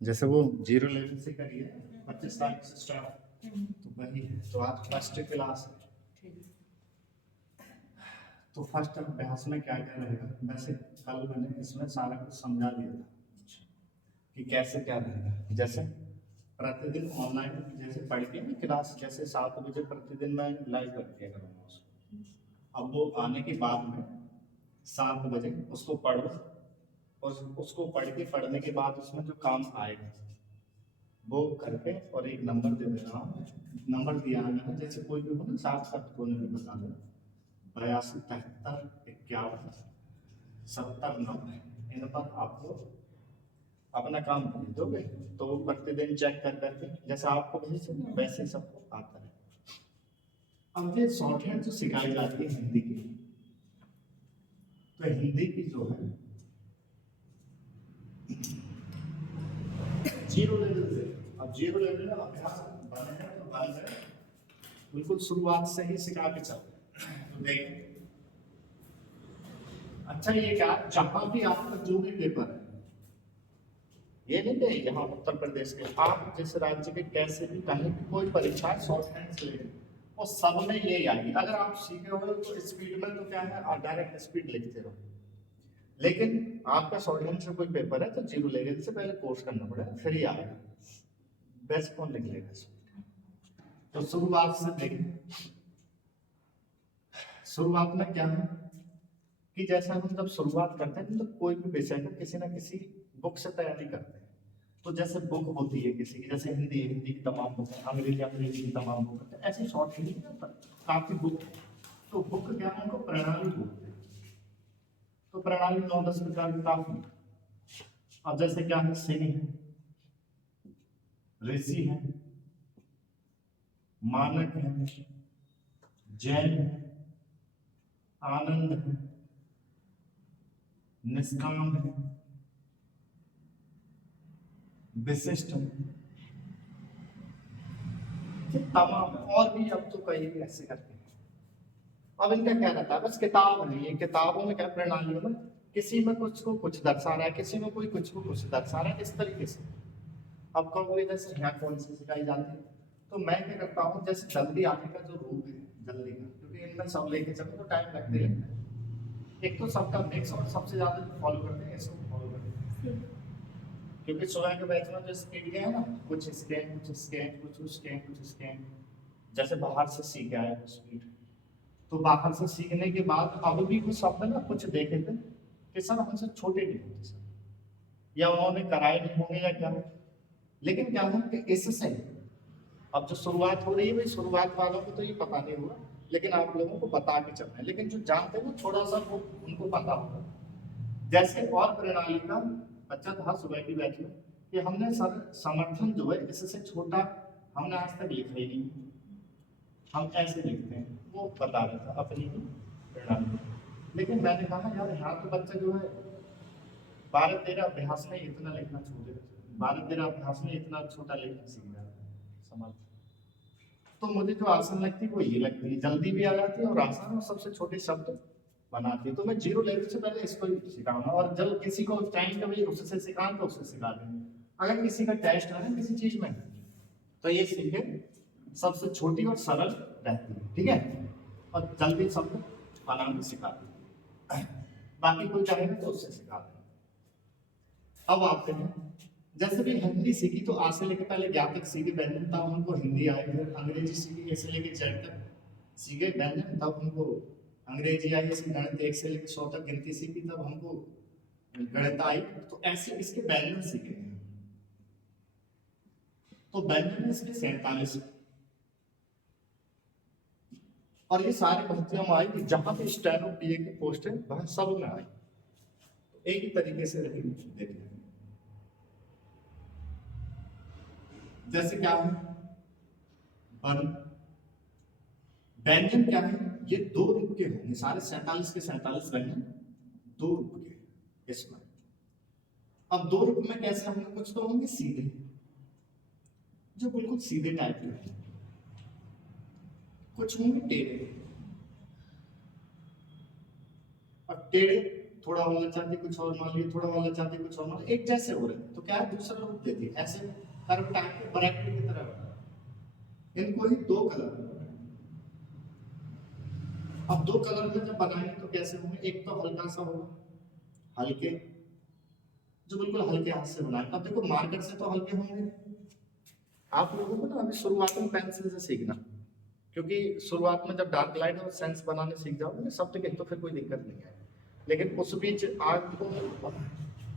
जैसे वो zero level से करिए 25 तारीख से स्टार्ट, तो वही है। तो आज फर्स्ट क्लास है, तो फर्स्ट अभ्यास में क्या क्या रहेगा। वैसे कल मैंने इसमें सारा कुछ समझा दिया था कि कैसे क्या रहेगा। जैसे प्रतिदिन ऑनलाइन जैसे पढ़ के ना क्लास, जैसे 7 बजे प्रतिदिन मैं लाइव कर दिया करूँगा उसको। अब वो आने के बाद में 7 बजे उसको पढ़ो, और उसको पढ़ के पढ़ने के बाद उसमें जो काम आएगा वो करके, और एक नंबर दे दे रहा हूँ। नंबर दिया है मैंने, जैसे कोई भी हो ना, 7 कोने में बता दो, 82 73 51 70 90, इन पर आपको अपना काम भेज दोगे, तो वो प्रतिदिन चेक कर करके जैसे आपको भेजे वैसे सबको आता है। अब ये शॉर्ट हैंड जो सिखाई जाती है हिंदी की, तो हिंदी की जो है जीरो लेवल से, अब जीरो लेवल में अभ्यास बने हैं तो बन है, बिल्कुल शुरुआत से ही सिखा के चलते हैं। तो देखिए, अच्छा ये क्या, जहां भी आपका जो भी पेपर है, ये नहीं है यहाँ उत्तर प्रदेश के, आप जिस राज्य के कैसे भी कहीं भी कोई परीक्षा शॉर्ट हैंड से लेंगे, वो सब में ये आएगी। अगर आप सीखे हुए तो स्पीड में तो क्या है, आप डायरेक्ट स्पीड लिखते रहो। लेकिन आपका शॉर्ट हैंड से कोई पेपर है तो जीरो लेवल से पहले कोर्स करना पड़ेगा, फिर ही आएगा। बेस्ट कौन लिख लेगा इसमें? तो शुरुआत से देखें, शुरुआत में क्या है कि जैसे हम जब शुरुआत करते हैं तो कोई भी विषय का किसी ना किसी बुक से तैयारी करते हैं। तो जैसे बुक होती है किसी की, जैसे हिंदी हिंदी की तमाम बुक, अंग्रेजी अंग्रेजी की तमाम बुक, तो ऐसे शॉर्ट हिंदी में काफी बुक है। तो बुक क्या है, उनको प्रणाली बोलते हैं। तो प्रणाली 9-10 प्रकार की काफी है। अब जैसे क्या है, सिंह है, ऋषि है, मानक है, जैन है, आनंद है, निष्काम है, विशिष्ट है, ये तमाम है। और भी अब तो कई ऐसे करते हैं। अब इनका क्या रहता है, बस किताब है, ये किताबों में क्या, प्रणालियों में किसी में कुछ को कुछ दर्शा रहा है, किसी में कोई कुछ को कुछ दर्शा रहा है, इस तरीके से। अब कहोगे जैसे यहाँ कौन सी सिखाई जाती है, तो मैं क्या करता हूँ, जैसे जल्दी आने का जो रूप है, जल्दी का, क्योंकि इनमें सब लेके चलो तो टाइम लगते लगता है। एक तो सबका मिक्स, और सबसे ज्यादा जो फॉलो करते हैं इसको फॉलो करते हैं, क्योंकि सुबह के बैच में जो स्पीड है ना, कुछ स्कैन कुछ स्कैन कुछ स्कैन कुछ स्कैन, जैसे बाहर से सीख आए स्पीड। तो बाहर से सीखने के बाद अब भी कुछ शब्द ना कुछ देखे थे कि सर हमसे छोटे नहीं होते सर, या उन्होंने कराए नहीं होंगे या क्या, लेकिन क्या है कि इससे अब जो शुरुआत हो रही है भाई, शुरुआत वालों को तो ये पता नहीं होगा, लेकिन आप लोगों को बता के चलना है। लेकिन जो जानते हैं ना थोड़ा सा, वो उनको पता होगा। जैसे और प्रणाली का बच्चा था सुबह की बैच में, कि हमने सर समर्थन जो है इससे छोटा हमने आज तक लिखा ही नहीं, हम ऐसे लिखते हैं, वो बता रहा था अपनी ही प्रणाली। लेकिन मैंने कहा यार यहाँ तो बच्चा जो है 12-13 अभ्यास में इतना लिखना छोड़, 12-13 अभ्यास में इतना छोटा लिखना सीख रहा है समर्थ। तो मुझे जो आसान लगती है वो ये लगती है, जल्दी भी आ जाती है और आसान, और सबसे छोटे शब्द बनाती है। तो मैं जीरो लेवल से पहले इसको ही सिखाऊंगा, और जब किसी को टाइम कभी उससे सिखाएं तो उससे सिखा देंगे। अगर किसी का टेस्ट है ना किसी चीज में, तो ये सीखे सबसे छोटी और सरल रहती है, ठीक है, और जल्दी शब्द बनाना सिखाती है। बाकी कोई चाहेगा तो उससे सिखा दें। अब आते हैं, जैसे भी हिंदी सीखी तो आज से लेकर पहले ज्ञात तक सीखे व्यंजन, तब हमको हिंदी आई, फिर अंग्रेजी सीखी ऐसे लेके जेड तक सीखे व्यंजन, तब हमको अंग्रेजी आई, ऐसे गणित 1 से लेकर 100 तक गिनती सीखी, तब हमको गणित आई। तो ऐसे इसके व्यंजन सीखे। तो व्यंजन इसके 47, और ये सारी भर्तियां में आई कि जहां भी स्टेनो पीए की पोस्ट है वहां सब में आई, एक ही तरीके से रही। देखिए जैसे क्या है, वन व्यंजन क्या है, ये 2 रूप के होंगे सारे, 47 के 47 व्यंजन 2 रूप के इसमें। अब 2 रूप में कैसे होंगे, कुछ तो होंगे सीधे, जो बिल्कुल सीधे टाइप के होंगे, कुछ होंगे टेढ़े। अब टेढ़े थोड़ा वाला चाहती कुछ और मान ली, थोड़ा वाला चाहती कुछ और मान ली, एक जैसे हो रहे हैं तो क्या है दूसरा रूप देती है, ऐसे कर्व टाइप के ब्रैकेट की तरह। इनको ही दो कलर, अब दो कलर में जब बनाएंगे तो कैसे होंगे, एक तो हल्का सा होगा, हल्के जो बिल्कुल हल्के हाथ से बनाए। अब देखो मार्कर से तो हल्के होंगे, आप लोगों को ना अभी शुरुआत में पेंसिल से सीखना, क्योंकि शुरुआत में जब डार्क लाइट और सेंस बनाने सीख जाओगे सब जगह तो फिर कोई दिक्कत नहीं है, लेकिन उस बीच आग को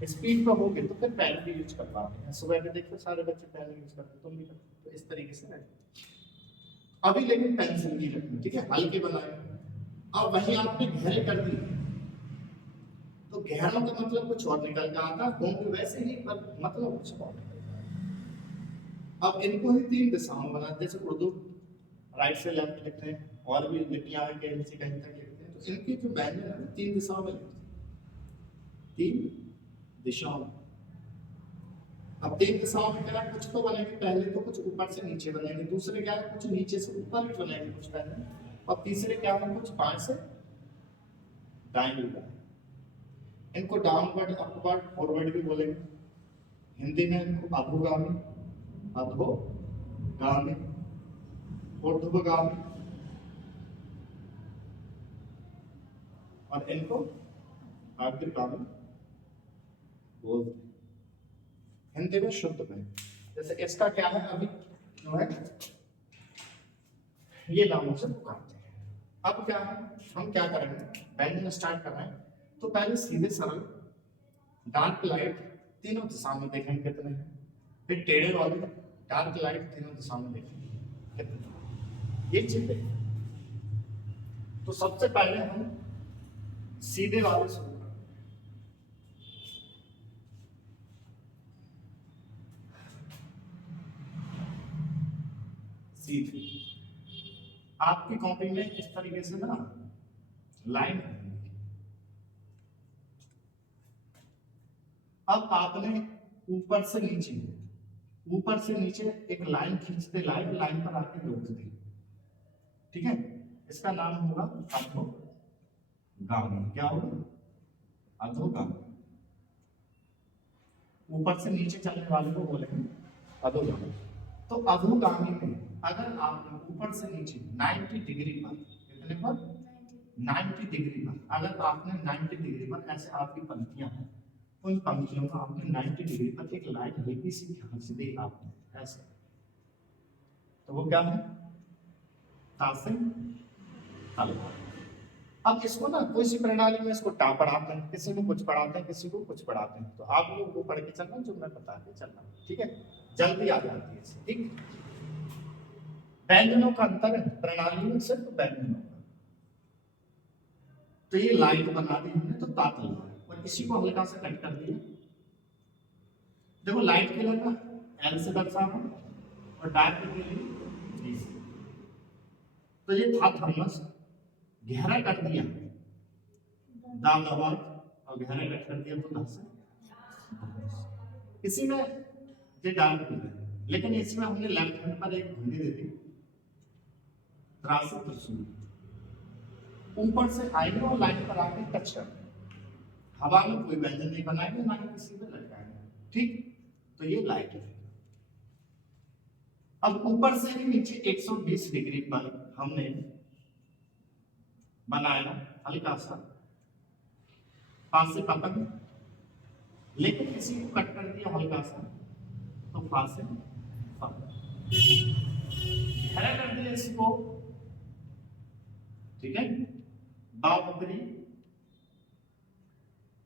स्पीड पे होगे तो फिर पेन भी यूज कर पाते हैं। सुबह में देखो सारे बच्चे पेन यूज करते, तुम भी करते, तो इस तरीके से रहेगा। अभी लेकिन पेंसिल नहीं रखनी, ठीक है, हल्के बनाए। अब वही आपने गहरे कर दी तो गहरों का मतलब कुछ और निकल के आता होंगे वैसे ही, पर मतलब कुछ और निकलता है। अब इनको ही तीन दिशाओं में बनाते, जैसे उर्दू राइट से लेफ्ट लिखते हैं, और भी लिपियां हैं कहीं से कहीं तक लिखते हैं, तो इनकी जो व्यंजन है तीन दिशाओं में लिखते हैं, तीन दिशाओं में। अब तीन दिशाओं में क्या है, कुछ तो बनेंगे पहले तो कुछ ऊपर से नीचे बनेंगे, दूसरे क्या है कुछ नीचे से ऊपर भी बनेंगे कुछ पहले, और तीसरे क्या है कुछ बाएं से दाएं भी बनेंगे। इनको डाउनवर्ड, अपवर्ड, फॉरवर्ड भी बोलेंगे। हिंदी में इनको अधोगामी, अधोगामी, ऊर्ध्वगामी, और इनको अग्रगामी बोलते हैं हिंदी में शुद्ध में। जैसे इसका क्या है अभी जो है ये नामों से पुकारते हैं। अब क्या है, हम क्या करेंगे, व्यंजन स्टार्ट कर रहे हैं तो पहले सीधे सरल डार्क लाइट तीनों दिशा में देखेंगे कितने हैं, फिर टेढ़े वाले डार्क लाइट तीनों दिशा में देखेंगे कितने, ये चीज देखें। तो सबसे पहले हम सीधे वाले शुरू करते हैं। सीधे आपकी कॉपी में इस तरीके से ना लाइन है। अब आपने ऊपर से नीचे, ऊपर से नीचे एक लाइन खींचते, लाइन लाइन पर आके रोक दी, ठीक है, इसका नाम होगा अधोगामी। क्या होगा, अधोगामी। ऊपर से नीचे चलने वाले को बोलेंगे अधोगामी। तो अधोगामी में अगर आपने ऊपर से नीचे 90 डिग्री पर, कितने पर 90 डिग्री पर, अगर आपने 90 डिग्री पर ऐसे आपकी पंक्तियां हैं, उन पंक्तियों का आपने 90 डिग्री पर एक लाइन हल्की सी खींच दी आपने ऐसे, तो वो क्या है, तासे तल। अब इसको ना कोई सी प्रणाली में इसको टा पढ़ाते हैं, किसी को कुछ पढ़ाते हैं, किसी को कुछ पढ़ाते हैं, तो आप लोग वो पढ़ के चलना जो मैं बता के चलना, ठीक है, जल्दी आ जाती है, ठीक। व्यंजनों का अंतर है प्रणाली में, सिर्फ व्यंजनों का। तो ये लाइट बना दी हमने तो ता तल, और इसी को हल्का सा कट कर दिया। देखो लाइट के लिए ना एल से दर्शाना और डार्क के लिए डी से। तो ये था थर्मस, गहरा कर दिया दाम दबा और गहरा कट कर दिया तो से। इसी में ये डार्क है, लेकिन इसमें हमने लेफ्ट हैंड पर एक घुंडी दे दी, त्रासी त्रिशूल, ऊपर से आएंगे और लाइन पर आके टच कर, हवा में कोई व्यंजन नहीं बनाएंगे, ना ही किसी में लटकाएंगे, ठीक। तो ये लाइट है। अब ऊपर से ही नीचे 120 डिग्री पर हमने बनाया हल्का सा फांसी पतंग, लेकिन किसी को कट कर दिया हल्का सा तो फांसी गहरा कर दिया इसको, ठीक है, बावरी,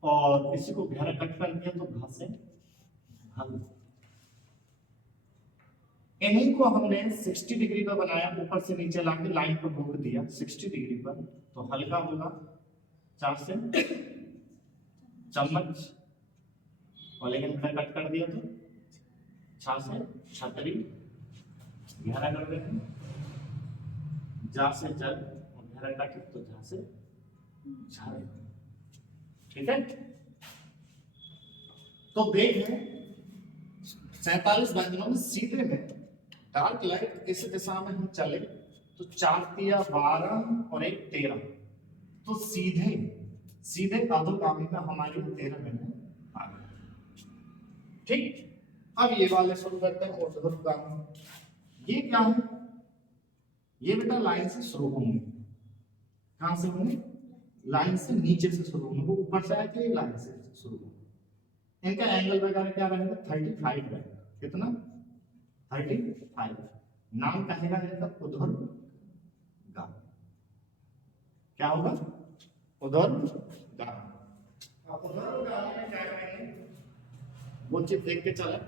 और इसी को गहरा कट कर दिया तो घासे हल। इन्हीं को हमने 60 डिग्री पर बनाया, ऊपर से नीचे लाके लाइन पर रोक दिया 60 डिग्री पर, तो हल्का होगा 4 से चम्मच, और लेकिन मैंने कट कर दिया तो 6 से छतरी, गहरा कर देते, जा से जल, और गहरा काटे तो जा से झाड़, ठीक है। तो देखें 47 व्यंजनों में सीधे में डार्क लाइट इस दिशा में हम चले तो 4 तिया 12 और 1 13, तो सीधे सीधे अधोगामी में हमारी 13 बिंदु आ गए। ठीक, अब ये वाले शुरू करते हैं ऊर्ध्वगामी। ये क्या है, ये बेटा लाइन से शुरू होंगे। कहां से होंगे, लाइन से नीचे से शुरू होंगे, वो ऊपर से आए थे लाइन से शुरू होंगे। इनका एंगल वगैरह क्या रहेगा, 35 रहेगा। कितना, 35। नाम कहेगा इनका ऊर्ध्वगामी। क्या होगा, ऊर्ध्वगामी। अब ऊर्ध्वगामी में क्या करेंगे, वो चीज देख के चले।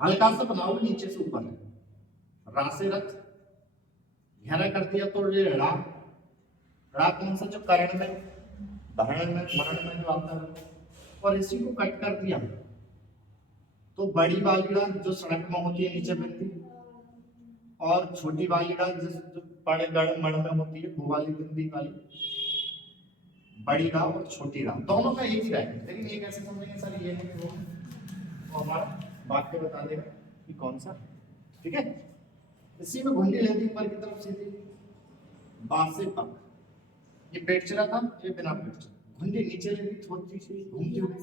हल्का सा बनाओ नीचे से ऊपर है, रा से रथ, गहरा कर दिया तो ये रा, रा कौन सा, जो कर्ण में, भरण में जो आता है, और इसी को कट कर दिया तो बड़ी वाली रा जो सड़क में होती है नीचे बनती, और छोटी वाली रा जो बड़े गढ़ मण में होती है, वो वाली बिंदी वाली, बड़ी रा और छोटी रा दोनों का एक ही रहेगा। लेकिन ये कैसे समझेंगे सर, ये है कि वो हमारा वाक्य बता देगा कि कौन सा। ठीक है, इसी में घुंडी लेती ऊपर की तरफ सीधी, बांस से पक, ये पेट चला था, ये बिना पेट चला, घुंडी नीचे लेती थोड़ी सी घूमती हुई,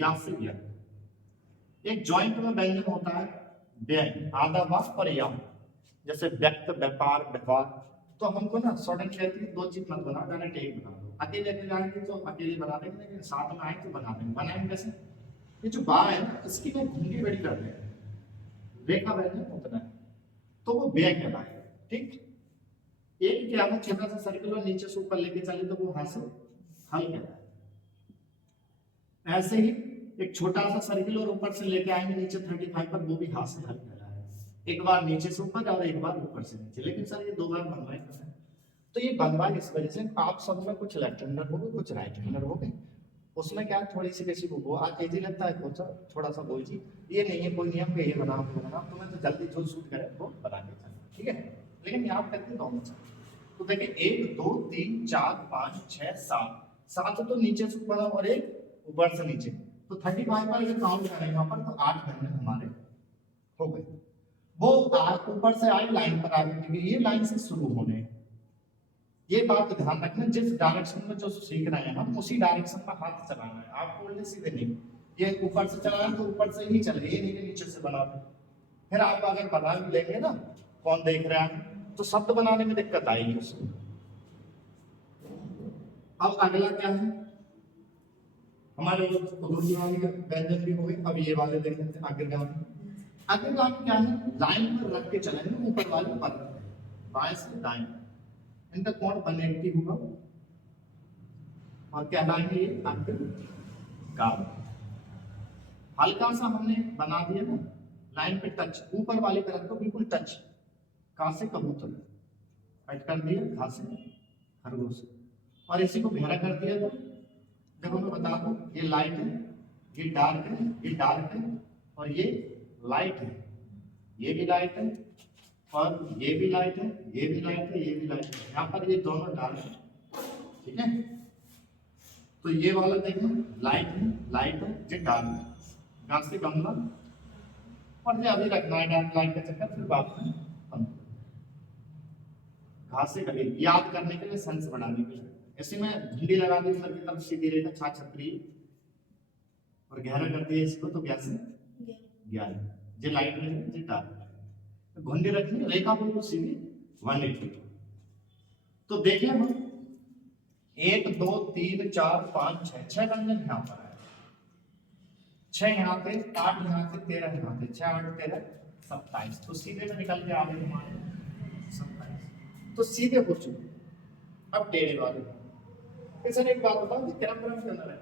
या से या। एक जॉइंट में व्यंजन होता है व्यय, आधा वा और या, जैसे व्यक्त, व्यापार, व्यवहार। तो हमको ना स्टूडेंट कहती है दो चीज मत बना, डायरेक्ट एक बना दो। अकेले ले जाएंगे तो अकेले बना देंगे, लेकिन साथ में आए तो बना देंगे। बनाएंगे कैसे, ये जो बा है ना, इसकी मैं घुंडी बड़ी कर देंगे, रेखा व्यंजन उतना है, तो वो व्यय कहलाएगा। ठीक, एक क्या है, छोटा सा सर्कल और नीचे से ऊपर लेके चले तो वो हाथ से हल कहलाएगा। ऐसे ही एक छोटा सा सर्कल और ऊपर से लेके आएंगे नीचे 35 पर, वो भी हाथ से हल कहलाएगा। एक बार नीचे से ऊपर और एक बार ऊपर से नीचे, लेकिन सर ये दो बार बनवाए करना है। तो ये बनवाए इस वजह से आप सब में कुछ लेफ्ट हैंडर हो गए, कुछ राइट हैंडर हो गए, उसमें क्या थोड़ी सी किसी को आज इजी लगता है, कौन सा थोड़ा सा बोल जी, ये नहीं है कोई नियम के ये बनाओ वो बनाओ, तुम्हें तो जल्दी जो सूट करे वो बना के चलो। ठीक है, लेकिन याद करके दोनों चाहिए। तो देखिए 1 2 3 4 5 6 7, 7 तो नीचे से ऊपर और एक ऊपर से नीचे, तो 35 पर अगर काउंट करें यहाँ पर तो 8 व्यंजन हमारे हो गए। वो 8 ऊपर से आए लाइन पर आ गए, क्योंकि ये लाइन से शुरू होने हैं। ये बात ध्यान रखना, जिस डायरेक्शन में जो सीख रहे हैं हम उसी डायरेक्शन में हाथ चलाना है, आपको उल्टे सीधे नहीं। ये ऊपर से चला है तो ऊपर से ही चले, ये नहीं कि नीचे से बना दे। फिर आप अगर बना भी लेंगे ना, कौन देख रहा है, तो शब्द बनाने में दिक्कत आएगी उसको। अब अगला क्या है, हमारे ऊर्ध्वगामी व्यंजन भी हो गए। अब ये वाले देख लेते हैं, अग्रगामी। अग्रगामी क्या है, लाइन पर रख के चलेंगे ऊपर वाले पर, बाएं से दाएं, इनका कोण 180 होगा और कहलाएंगे ये अग्रगामी। हल्का सा हमने बना दिया ना, लाइन पे टच, ऊपर वाली तरफ को बिल्कुल टच, कहां से, कबूतर, कट कर दिया, घा से खरगोश, और इसी को गहरा कर दिया। तो देखो मैं बता दूं, ये लाइट है, ये डार्क है, ये डार्क है, और ये लाइट है, ये भी लाइट है, और ये भी लाइट है, ये भी लाइट है, ये भी लाइट है। यहाँ पर ये दोनों डार्क है। ठीक है, तो ये वाला देखो लाइट है, ये डार्क है, घास से गमला, और ये अभी रखना है डार्क लाइट का चक्कर, फिर बाद में घास से कभी याद करने के लिए, सेंस बढ़ाने के लिए। ऐसे में भिंडी लगा दी सर की तरफ सीधी रेखा, छा छतरी, और गहरा कर दिया इसको तो 11, ये लाइट में ये डार्क, घुंडी रखनी, रेखा बिल्कुल सीधी 180। तो देखिए हम 1 2 3 4 5 6 व्यंजन यहाँ पर है, 6 यहाँ पे, 8 यहाँ पे, 13 यहाँ पे, 6 8 13 27, तो सीधे में निकल के आ गए हमारे 27, तो सीधे हो चुके। अब टेढ़े वाले, सर एक बात बताओ, ये क्रम क्रम के अंदर है,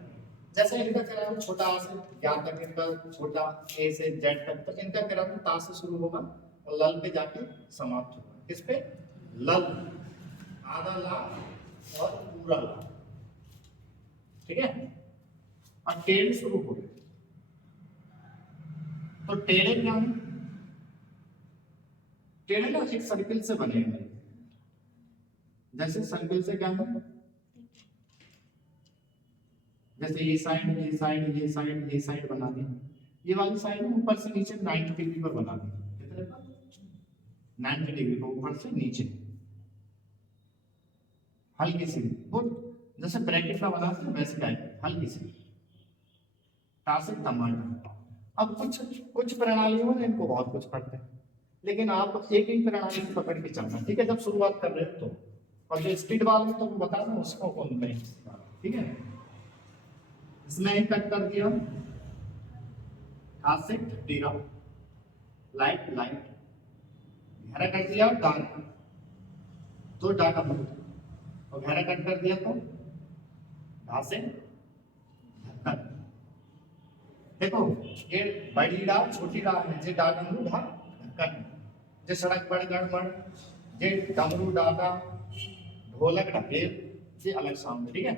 जैसे इनका क्रम छोटा आ से ज्ञान तक, इनका छोटा ए से जेड तक, तो इनका क्रम ता से शुरू होगा और लल पे जाके समाप्त होगा। किस पे, लल, आधा लाभ और पूरा लाभ। ठीक है, अब टेढ़े शुरू हो गए, तो टेढ़े क्या है, टेढ़े ना एक सर्किल से बने हैं, जैसे सर्किल से क्या है, जैसे ये साइड ये साइड ये साइड ये साइड बना दी, ये वाली साइड ऊपर से नीचे 90 डिग्री पर बना दी, कितने पर, 90 डिग्री पर ऊपर से नीचे। हल्की सी, वो जैसे ब्रैकेट का बनाते हैं वैसे टाइप हल्की सी, टा से टमाटर। अब कुछ कुछ प्रणालियों में इनको बहुत कुछ पढ़ते हैं, लेकिन आप एक ही प्रणाली को पकड़ के चलना, ठीक है, जब शुरुआत कर रहे हो तो। और जो स्पीड वाले तो बता रहा हूँ उसको कौन नहीं, ठीक है। इसमें एक कट कर दिया, खास से टीरा, लाइट लाइट, गहरा कर दिया डार्क तो डार्क ब्लू, और गहरा कट कर दिया तो ढा से ढक्कन। देखो ये बड़ी डाल छोटी डाल है, जे डाल डमरू ढा ढक्कन, जे सड़क पर गड़बड़, जे डमरू डाला ढोलक ढकेल, ये अलग साउंड, ठीक है।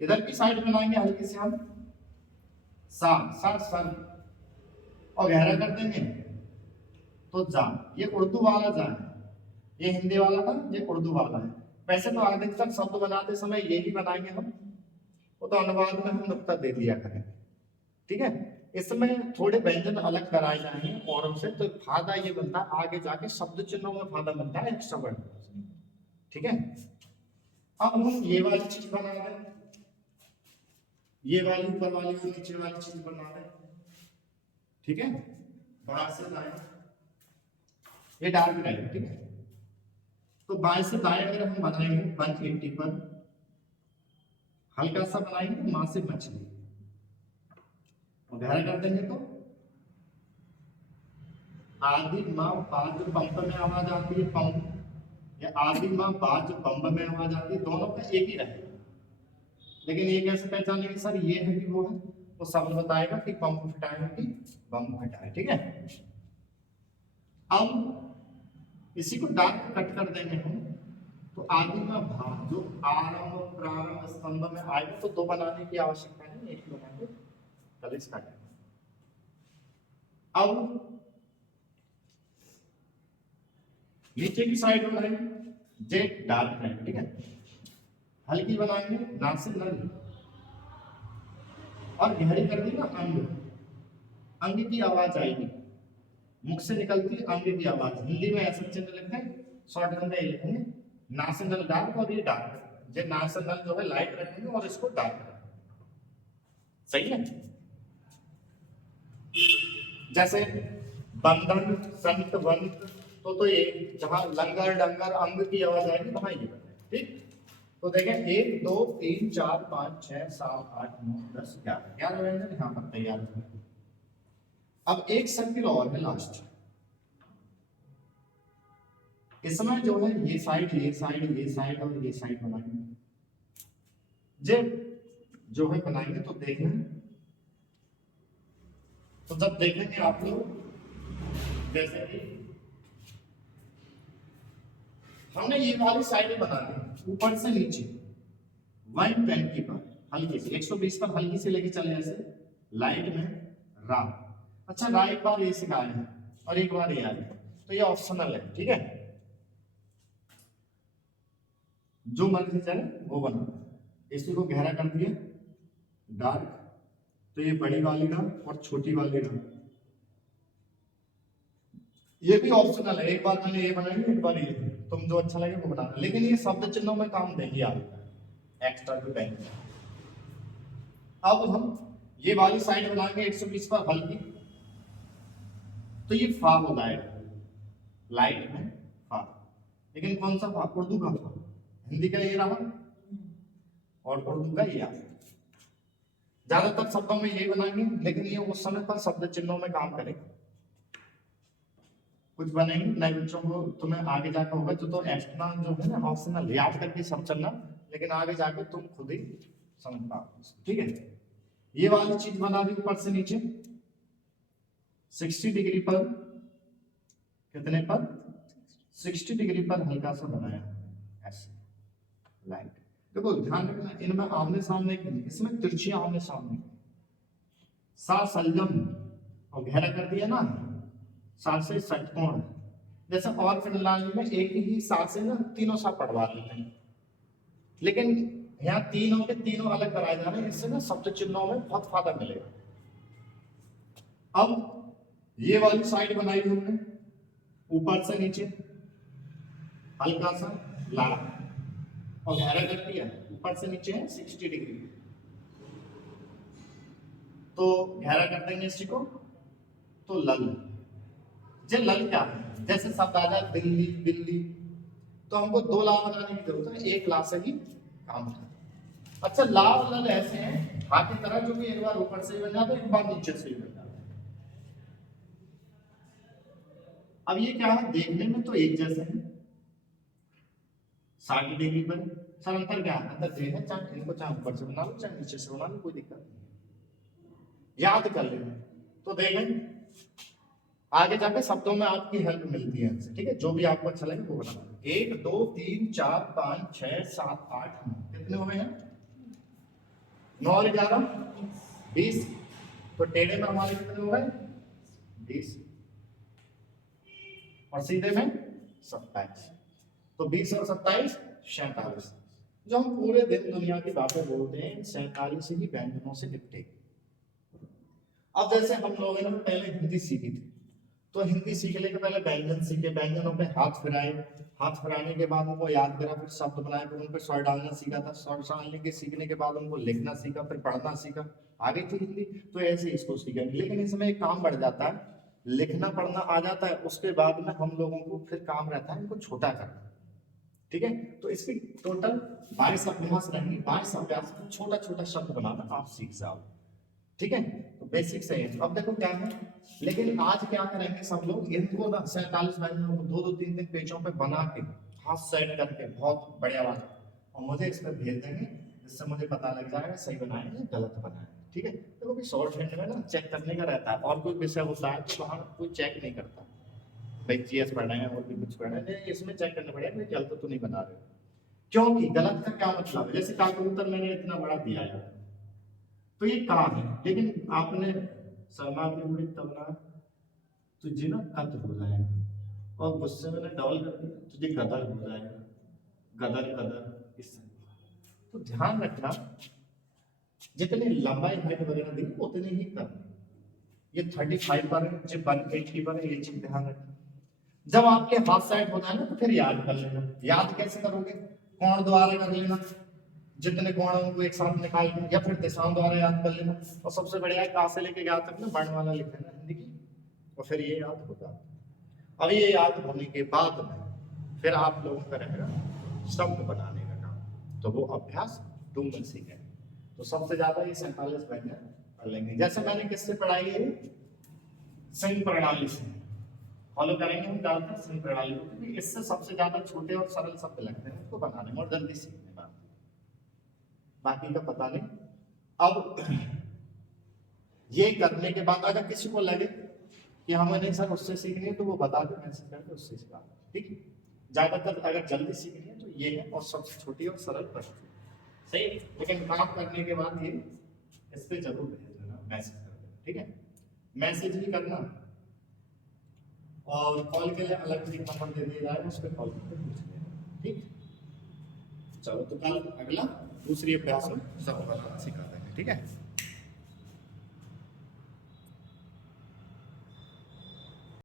इधर की साइड बनाएंगे हल्की से हम सा सा सन, और गहरा कर देंगे तो जा, ये उर्दू वाला जा है, ये हिंदी वाला था, ये उर्दू वाला है। वैसे तो अधिकतर शब्द बनाते समय यही बनाएंगे हम, वो तो अनुवाद में हम नुक्ता दे दिया करेंगे, ठीक है। इसमें थोड़े व्यंजन अलग कराए जाएंगे और उनसे, तो फायदा ये बनता है आगे जाके शब्द चिन्हों में फायदा बनता है एक्स्ट्रा वर्ड, ठीक है। अब हम ये वाली चीज बना दें, ये वाली ऊपर वाली और नीचे वाली चीज बना दें, ठीक है। बाएं से दाएं, ये डार्क रहेगा, ठीक है। तो बाएं से दाएं अगर हम बनाएंगे 180 पर, हल्का सा बनाएंगे मां से मछली, और गहरा कर देंगे तो आदि माँ बाज पंप में आवाज आती है, पंप, या आदि माँ बाज पंप में आवाज आती है, दोनों का एक ही रहेगा। लेकिन ये कैसे पहचानेंगे सर, ये है कि वो है, वो शब्द बताएगा कि पंप हटाए कि बम हटाए, ठीक है। अब इसी को डार्क कट कर देंगे हम, तो आदि में भाग जो आरंभ प्रारंभ स्तंभ में आएगा, तो दो बनाने की आवश्यकता नहीं, एक ही बना के कलिस काटेंगे। अब नीचे की साइड बनाएंगे जे डार्क है, ठीक है, हल्की बनाएंगे ना से नल, और गहरी कर दी ना अंग, अंग की आवाज आएगी, मुख से निकलती अंग की आवाज, हिंदी में ऐसा चिन्ह लिखते हैं, शॉर्ट में लिखेंगे ना से नल डार्क, और ये डार्क, जे ना से नल जो है लाइट रखेंगे और इसको डार्क रखेंगे, सही है। जैसे बंधन संत वंत, तो ये जहां लंगर डंगर अंग की आवाज आएगी वहां ये बने, ठीक। तो देखें 1 2 3 4 5 6 7 8 9 10 11 व्यंजन यहाँ पर तैयार हुए। अब एक सर्किल और है लास्ट, इसमें जो है ये साइड ये साइड ये साइड और ये साइड बनाएंगे, जब जो है बनाएंगे तो देखना, तो जब देखेंगे आप लोग, जैसे कि हमने ये वाली साइड बना दी ऊपर से नीचे 120 पर हल्की से, 120 पर हल्की से लेके चले ऐसे लाइट में रा। अच्छा रा एक बार ये सिखाए हैं और एक बार ये आए, तो ये ऑप्शनल है, ठीक है, जो मर्जी चले वो बना। इसी को गहरा कर दिया डार्क, तो ये बड़ी वाली रा और छोटी वाली रा, ये भी ऑप्शनल है, एक बार मैंने ये बनाएंगे एक बार ये, तुम जो अच्छा लगे वो बनाना, लेकिन ये शब्द चिन्हों में काम देंगे आप एक्स्ट्रा टू टाइम। अब हम ये वाली साइड बनाएंगे 120 पर हल्की, तो ये फा हो जाएगा लाइट में फा, लेकिन कौन सा फा, उर्दू का फा, हिंदी का ये रहा और उर्दू का ये आ। ज्यादातर शब्दों में यही बनाएंगे, लेकिन ये उस समय पर शब्द चिन्हों में काम करेंगे, कुछ बनेंगे नए बच्चों को, तुम्हें आगे जाकर होगा तो एक्स्ट्रा जो है ना ऑप्शनल याद करके सब चलना, लेकिन आगे जाकर तुम खुद ही समझ पाओ, ठीक है। ये वाली चीज बना दी ऊपर से नीचे 60 डिग्री पर, कितने पर 60 डिग्री पर हल्का सा बनाया ऐसे लाइट। देखो ध्यान रखना इनमें आमने सामने की, इसमें तिरछी आमने सामने, सा संयम और गहरा कर दिया ना, सात से षटकोण, जैसे और प्रणाली में एक ही सात से ना तीनों सा पढ़वा देते हैं, लेकिन यहाँ तीनों के तीनों अलग कराए जा रहे हैं, इससे ना शब्द चिन्हों में बहुत फायदा मिलेगा। अब ये वाली साइड बनाई हमने ऊपर से नीचे हल्का सा लाल, और घेरा करती है ऊपर से नीचे है 60 डिग्री। तो घेरा कर देंगे इसी को, तो लल। जे लल क्या है, जैसे शब्द आ जाए दिल्ली बिल्ली, तो हमको दो ला बनाने की जरूरत है, एक ला से ही काम है। अच्छा ला और लल ऐसे हैं हा की तरह, जो कि एक बार ऊपर से ही बन जाता है, एक बार नीचे से ही बन जाता है। अब ये क्या है, देखने में तो एक जैसे हैं 60 डिग्री पर। सर अंतर क्या है, अंतर ये है चाहे इनको चाहे ऊपर से बना लो चाहे नीचे से बना लो, कोई दिक्कत नहीं, याद कर लेना। तो देखें आगे जाके शब्दों में आपकी हेल्प मिलती है इनसे, ठीक है, जो भी आपको अच्छा लगे वो बनाना। 1 2 3 4 5 6 7 8 9, कितने हो गए हैं, 9 और 11 20। तो टेढ़े में हमारे कितने हो गए 20, और सीधे में 27। तो 20 और 27 47। जो हम पूरे दिन दुनिया की बातें बोलते हैं 47 ही व्यंजनों से निपटे। अब जैसे हम लोगों ने पहले हिंदी सीखी थी, तो हिंदी सीखने के पहले व्यंजन सीखे, व्यंजनों पे हाथ फिराए, हाथ फिराने के बाद उनको याद करा, फिर शब्द बनाए, फिर उन पर स्वर डालना सीखा था, स्वर डालने के सीखने के बाद उनको लिखना सीखा, फिर पढ़ना सीखा, आ गई थी हिंदी। तो ऐसे इसको सीखेंगे, लेकिन इसमें एक काम बढ़ जाता है, लिखना पढ़ना आ जाता है, उसके बाद में हम लोगों को फिर काम रहता है इनको छोटा करना, ठीक है। तो इसकी टोटल 22 अभ्यास रहेंगे, 22 अभ्यास में छोटा छोटा शब्द बनाना आप सीख जाओ, ठीक है। तो बेसिक से है। अब देखो क्या है, लेकिन आज क्या करेंगे सब लोग, इनको ना 47 व्यंजनों को 2 2 3 3 पेजों पे बना के हाथ सेट करके बहुत बढ़िया बात, और मुझे इस पर भेज देंगे, जिससे मुझे पता लग जाएगा सही बनाए या गलत बनाए, ठीक है। देखो भी शॉर्ट हैंड में ना चेक करने का रहता है, और कोई विषय होता है तो वहाँ कोई चेक नहीं करता, भाई जीएस पढ़ रहे हैं और भी कुछ पढ़ रहे हैं, इसमें चेक करना पड़ेगा भाई गलत तो नहीं बना रहे हो, क्योंकि गलत का क्या मतलब है, जैसे का उत्तर मैंने इतना बड़ा दिया है तो ये का है, लेकिन आपने शर्मा की हुई तब ना तुझे ना कद हो जाएगा, और गुस्से में डबल कर दिया तुझे गदर हो जाएगा, गदर कदर इस। तो ध्यान रखना जितनी लंबाई हाइट वगैरह दी उतनी ही करना, ये 35 पर है, जब 180 पर है, ये चीज ध्यान रखना। जब आपके हाथ साइड होता है ना तो फिर याद कर लेना। याद कैसे करोगे, कोण द्वारा कर लेना, जितने कोण हैं उनको एक साथ निकाल के, या फिर दिशाओं द्वारा याद कर लेना। और सबसे बढ़िया है कहाँ से लेके गया तक ना वर्णमाला लिख लेना हिंदी की, और फिर ये याद होगा। अब ये याद होने के बाद में फिर आप लोगों का रहेगा शब्द बनाने का काम, तो वो अभ्यास तुम सीखेंगे। तो सबसे ज्यादा ये 47 व्यंजन कर लेंगे। जैसे मैंने किससे पढ़ाई है, संघ प्रणाली से फॉलो करेंगे हम ज्यादातर संघ प्रणाली को, क्योंकि इससे सबसे ज्यादा छोटे और सरल शब्द लगते हैं उसको बनाने में और जल्दी सीखने में, बाकी का पता नहीं। अब ये करने के बाद अगर किसी को लगे कि हमें नहीं सर उससे सीखनी है तो वो बता दो, मैसेज करके उससे सिखा, ठीक है। ज्यादातर अगर जल्दी सीखनी है तो ये है, और सबसे छोटी और सरल पद्धति सही, लेकिन काम करने के बाद ये इस पे जरूर भेज देना, मैसेज कर देना, ठीक है। मैसेज भी करना, और कॉल के लिए अलग से नंबर दे दिया जाएगा, उस पर कॉल करके पूछ लेना, ठीक। चलो तो कल अगला दूसरी अभ्यास में सब बनाना सिखा देंगे, ठीक है।